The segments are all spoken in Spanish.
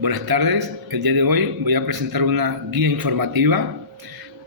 Buenas tardes, el día de hoy voy a presentar una guía informativa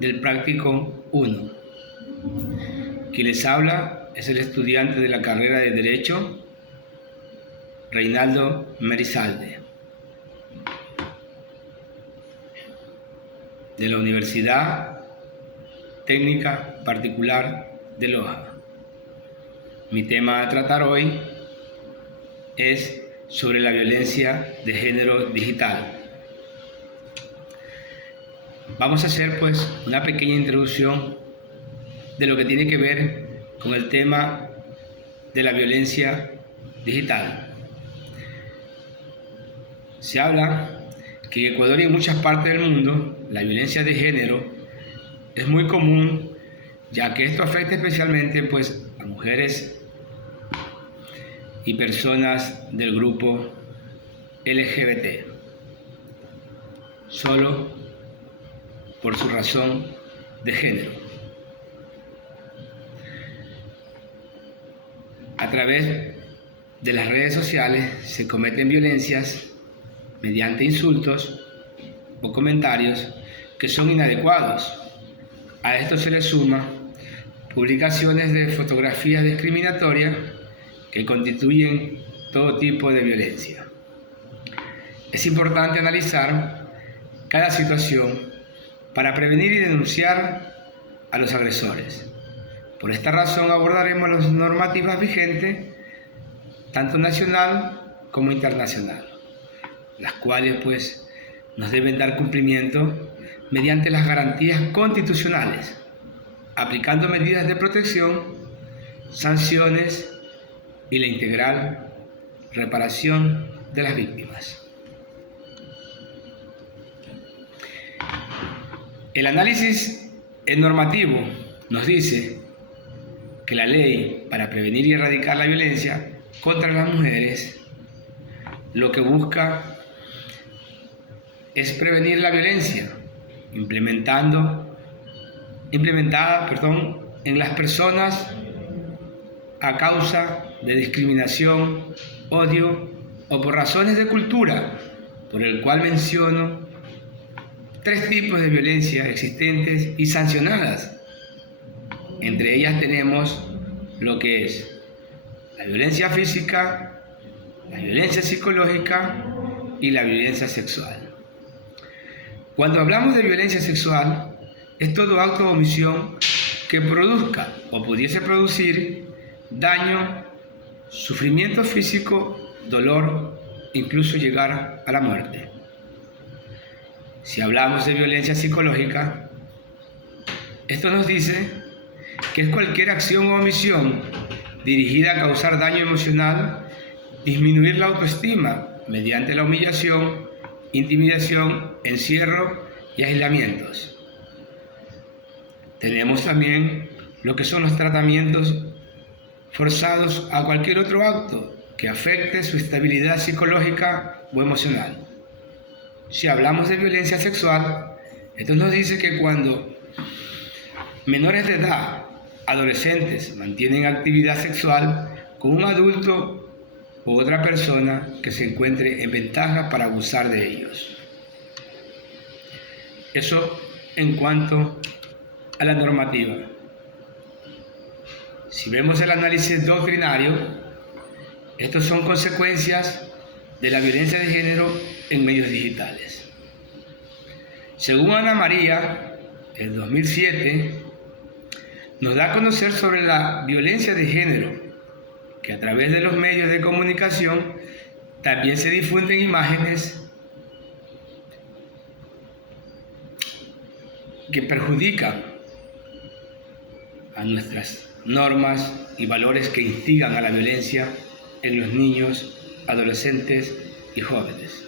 del práctico 1. Quien les habla es el estudiante de la carrera de Derecho, Reinaldo Merizalde, de la Universidad Técnica Particular de Loja. Mi tema a tratar hoy es sobre la violencia de género digital. Vamos a hacer una pequeña introducción de lo que tiene que ver con el tema de la violencia digital. Se habla que en Ecuador y en muchas partes del mundo la violencia de género es muy común, ya que esto afecta especialmente a mujeres y personas del grupo LGBT, solo por su razón de género. A través de las redes sociales se cometen violencias mediante insultos o comentarios que son inadecuados. A esto se le suma publicaciones de fotografías discriminatorias que constituyen todo tipo de violencia. Es importante analizar cada situación para prevenir y denunciar a los agresores. Por esta razón abordaremos las normativas vigentes, tanto nacional como internacional, las cuales nos deben dar cumplimiento mediante las garantías constitucionales, aplicando medidas de protección, sanciones y la integral reparación de las víctimas. El análisis normativo nos dice que la ley para prevenir y erradicar la violencia contra las mujeres lo que busca es prevenir la violencia implementada en las personas a causa de discriminación, odio o por razones de cultura, por el cual menciono 3 tipos de violencia existentes y sancionadas. Entre ellas tenemos lo que es la violencia física, la violencia psicológica y la violencia sexual. Cuando hablamos de violencia sexual, es todo acto o omisión que produzca o pudiese producir daño, sufrimiento físico, dolor, incluso llegar a la muerte. Si hablamos de violencia psicológica, esto nos dice que es cualquier acción o omisión dirigida a causar daño emocional, disminuir la autoestima mediante la humillación, intimidación, encierro y aislamientos. Tenemos también lo que son los tratamientos forzados a cualquier otro acto que afecte su estabilidad psicológica o emocional. Si hablamos de violencia sexual, esto nos dice que cuando menores de edad, adolescentes, mantienen actividad sexual con un adulto u otra persona que se encuentre en ventaja para abusar de ellos. Eso en cuanto a la normativa. Si vemos el análisis doctrinario, estos son consecuencias de la violencia de género en medios digitales. Según Ana María, en 2007, nos da a conocer sobre la violencia de género, que a través de los medios de comunicación también se difunden imágenes que perjudican a nuestras normas y valores que instigan a la violencia en los niños, adolescentes y jóvenes.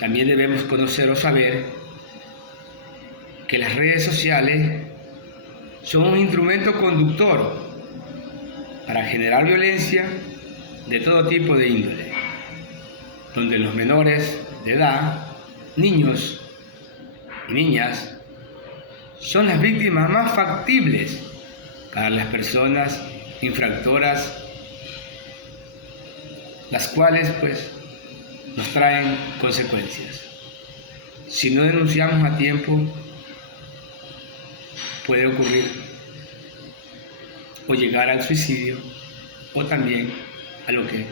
También debemos conocer o saber que las redes sociales son un instrumento conductor para generar violencia de todo tipo de índole, donde los menores de edad, niños y niñas, son las víctimas más factibles para las personas infractoras, las cuales nos traen consecuencias. Si no denunciamos a tiempo, puede ocurrir o llegar al suicidio o también a lo que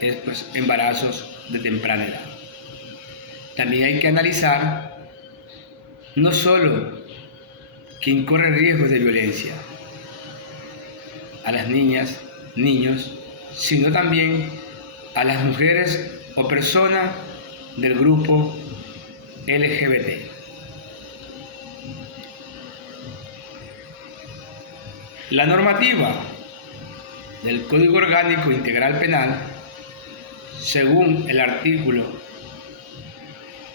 es embarazos de temprana edad. También hay que analizar no solo quien corre riesgos de violencia a las niñas, niños, sino también a las mujeres o personas del grupo LGBT. La normativa del Código Orgánico Integral Penal, según el artículo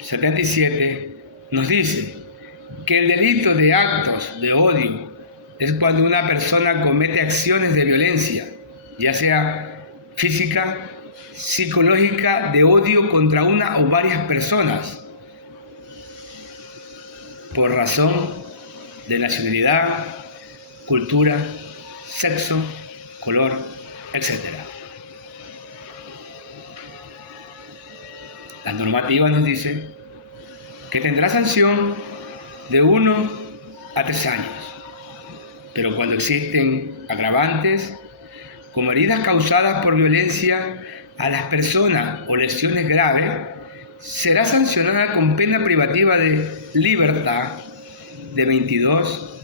77, nos dice que el delito de actos de odio es cuando una persona comete acciones de violencia, ya sea física, psicológica, de odio contra una o varias personas, por razón de nacionalidad, cultura, sexo, color, etc. La normativa nos dice que tendrá sanción de 1 a 3 años, pero cuando existen agravantes, como heridas causadas por violencia a las personas o lesiones graves, será sancionada con pena privativa de libertad de 22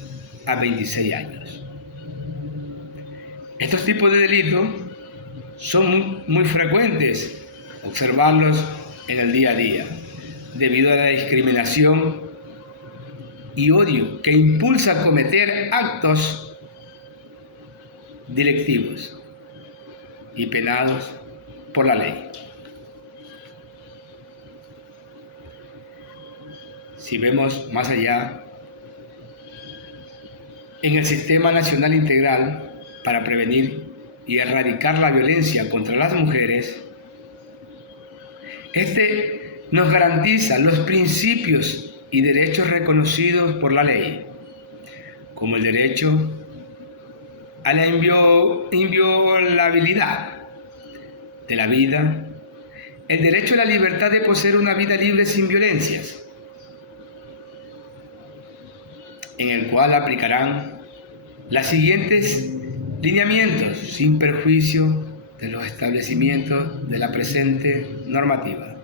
a 26 años. Estos tipos de delitos son muy frecuentes observarlos en el día a día, debido a la discriminación y odio que impulsa a cometer actos delictivos y penados por la ley. Si vemos más allá, en el Sistema Nacional Integral para prevenir y erradicar la violencia contra las mujeres, este nos garantiza los principios y derechos reconocidos por la ley, como el derecho a la inviolabilidad de la vida, el derecho a la libertad de poseer una vida libre sin violencias, en el cual aplicarán los siguientes lineamientos sin perjuicio de los establecimientos de la presente normativa.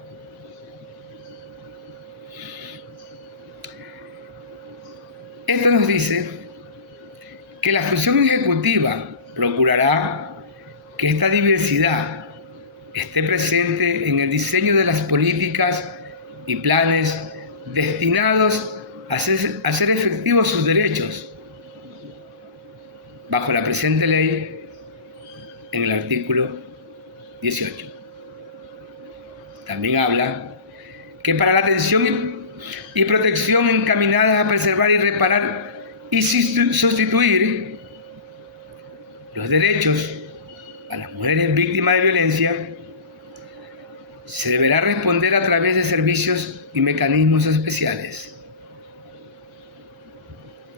Esto nos dice que la función ejecutiva procurará que esta diversidad esté presente en el diseño de las políticas y planes destinados a hacer efectivos sus derechos, bajo la presente ley en el artículo 18. También habla que para la atención y protección encaminadas a preservar y reparar y sustituir los derechos a las mujeres víctimas de violencia, se deberá responder a través de servicios y mecanismos especiales.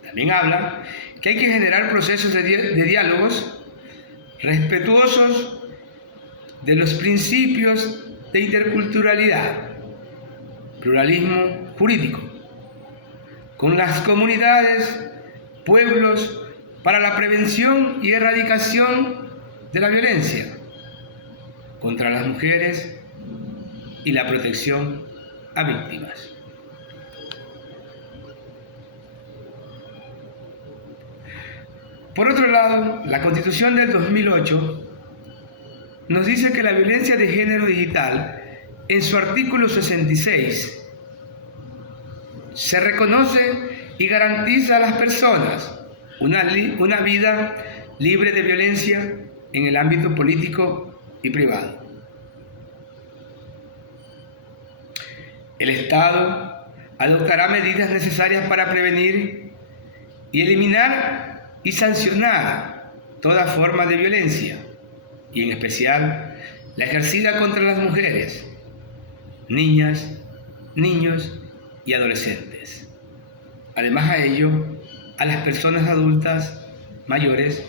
También habla que hay que generar procesos de diálogos respetuosos de los principios de interculturalidad, pluralismo jurídico, con las comunidades, pueblos, para la prevención y erradicación de la violencia contra las mujeres y la protección a víctimas. Por otro lado, la Constitución del 2008 nos dice que la violencia de género digital, en su artículo 66, se reconoce y garantiza a las personas una vida libre de violencia en el ámbito político y privado. El Estado adoptará medidas necesarias para prevenir y eliminar y sancionar toda forma de violencia, y en especial la ejercida contra las mujeres, niñas, niños y adolescentes. Además a ello, a las personas adultas, mayores,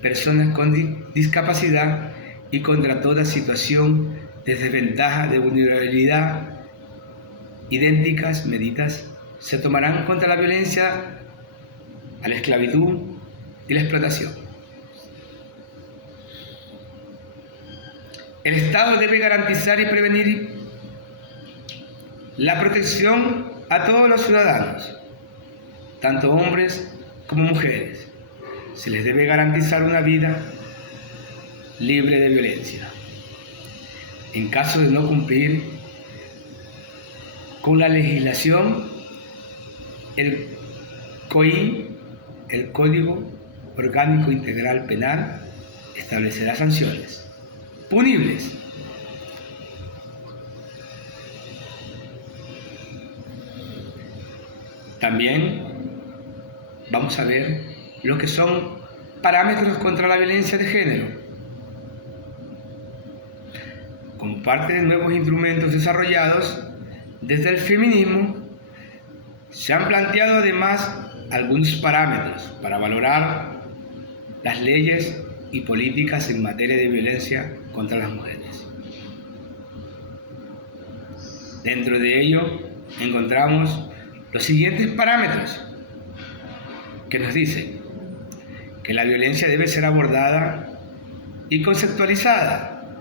personas con discapacidad y contra toda situación de desventaja, de vulnerabilidad, idénticas medidas se tomarán contra la violencia a la esclavitud y la explotación. El Estado debe garantizar y prevenir la protección a todos los ciudadanos, tanto hombres como mujeres. Se les debe garantizar una vida libre de violencia. En caso de no cumplir con la legislación, el COI, el Código Orgánico Integral Penal, establecerá sanciones punibles. También vamos a ver lo que son parámetros contra la violencia de género. Como parte de nuevos instrumentos desarrollados desde el feminismo, se han planteado además algunos parámetros para valorar las leyes y políticas en materia de violencia contra las mujeres. Dentro de ello encontramos los siguientes parámetros que nos dicen que la violencia debe ser abordada y conceptualizada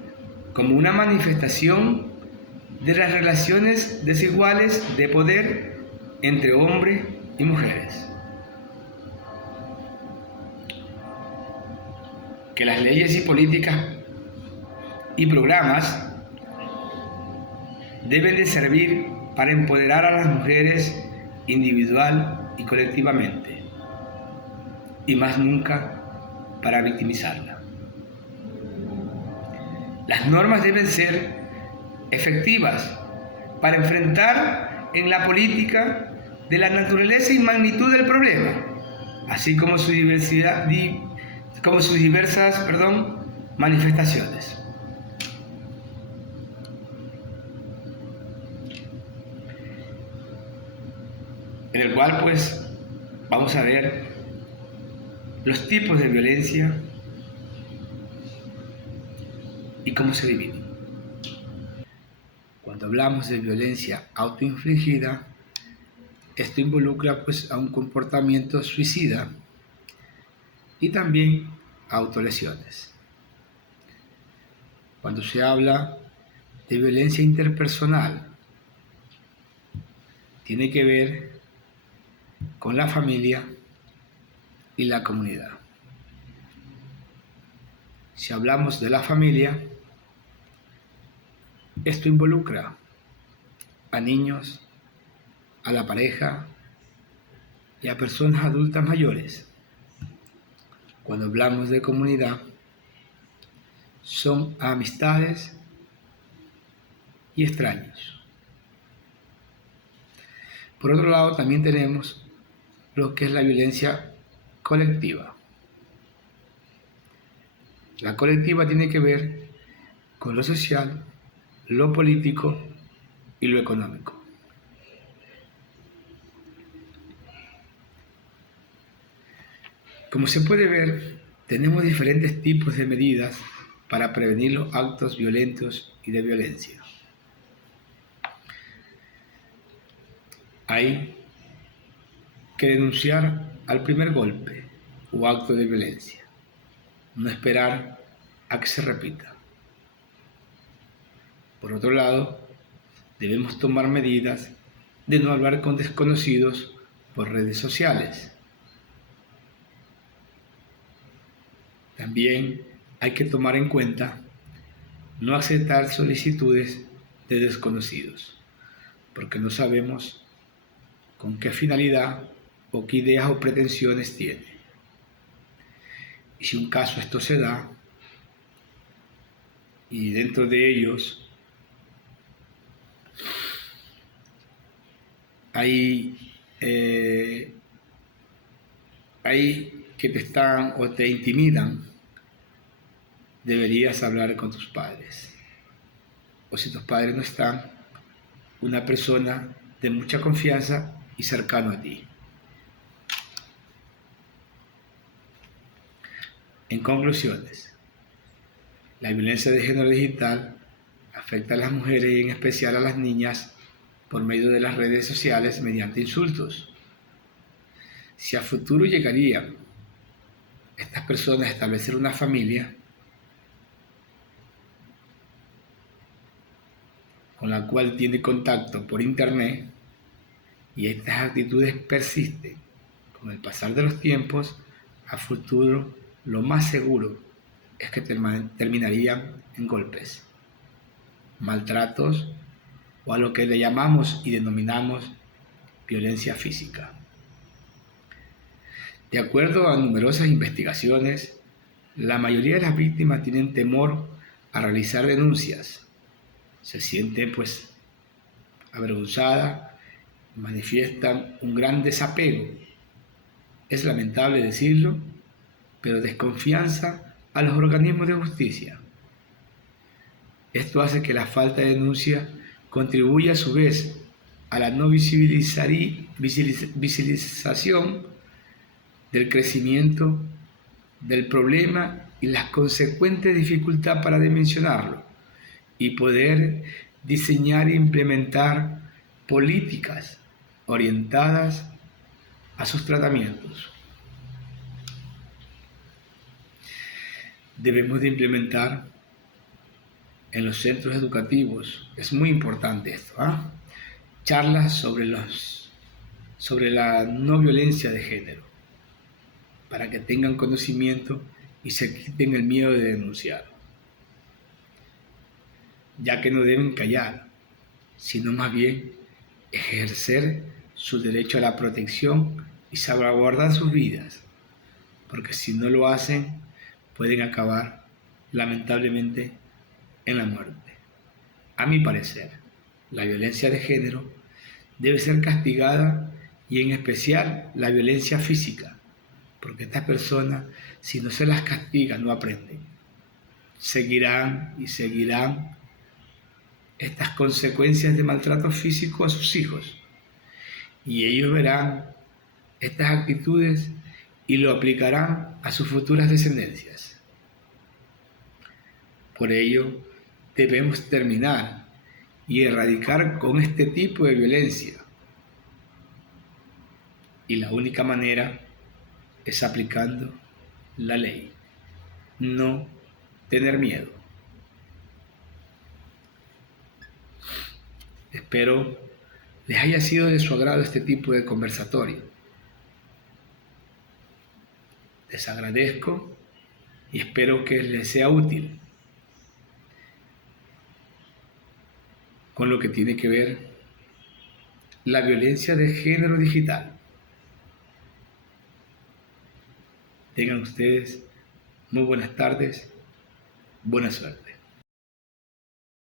como una manifestación de las relaciones desiguales de poder entre hombres y mujeres. Que las leyes y políticas y programas deben de servir para empoderar a las mujeres individual y colectivamente, y más nunca para victimizarla. Las normas deben ser efectivas para enfrentar en la política de la naturaleza y magnitud del problema, así como sus diversas manifestaciones. En el cual pues vamos a ver los tipos de violencia y cómo se dividen. Cuando hablamos de violencia autoinfligida, esto involucra pues a un comportamiento suicida y también a autolesiones. Cuando se habla de violencia interpersonal, tiene que ver con la familia y la comunidad. Si hablamos de la familia, esto involucra a niños, a la pareja y a personas adultas mayores. Cuando hablamos de comunidad, son a amistades y extraños. Por otro lado, también tenemos lo que es la violencia colectiva. La colectiva tiene que ver con lo social, lo político y lo económico. Como se puede ver, tenemos diferentes tipos de medidas para prevenir los actos violentos y de violencia. Hay que denunciar al primer golpe o acto de violencia, no esperar a que se repita. Por otro lado, debemos tomar medidas de no hablar con desconocidos por redes sociales. También hay que tomar en cuenta no aceptar solicitudes de desconocidos, porque no sabemos con qué finalidad o qué ideas o pretensiones tiene. Y si un caso esto se da, y dentro de ellos hay que te están o te intimidan, deberías hablar con tus padres. O si tus padres no están, una persona de mucha confianza y cercano a ti. En conclusiones, la violencia de género digital Afecta a las mujeres y en especial a las niñas por medio de las redes sociales mediante insultos. Si a futuro llegarían estas personas a establecer una familia con la cual tiene contacto por internet y estas actitudes persisten con el pasar de los tiempos, a futuro lo más seguro es que terminarían en golpes, maltratos o a lo que le llamamos y denominamos violencia física. De acuerdo a numerosas investigaciones, la mayoría de las víctimas tienen temor a realizar denuncias. Se sienten avergonzadas, manifiestan un gran desapego. Es lamentable decirlo, pero desconfianza a los organismos de justicia. Esto hace que la falta de denuncia contribuya a su vez a la no visibilización del crecimiento del problema y las consecuentes dificultades para dimensionarlo y poder diseñar e implementar políticas orientadas a sus tratamientos. Debemos de implementar en los centros educativos, es muy importante esto, charlas sobre la no violencia de género, para que tengan conocimiento y se quiten el miedo de denunciar, ya que no deben callar, sino más bien ejercer su derecho a la protección y salvaguardar sus vidas, porque si no lo hacen, pueden acabar lamentablemente en la muerte. A mi parecer, la violencia de género debe ser castigada y en especial la violencia física, porque estas personas, si no se las castiga, no aprenden. Seguirán y seguirán estas consecuencias de maltrato físico a sus hijos, y ellos verán estas actitudes y lo aplicarán a sus futuras descendencias. Por ello, debemos terminar y erradicar con este tipo de violencia. Y la única manera es aplicando la ley. No tener miedo. Espero les haya sido de su agrado este tipo de conversatorio. Les agradezco y espero que les sea útil con lo que tiene que ver la violencia de género digital. Tengan ustedes muy buenas tardes, buena suerte.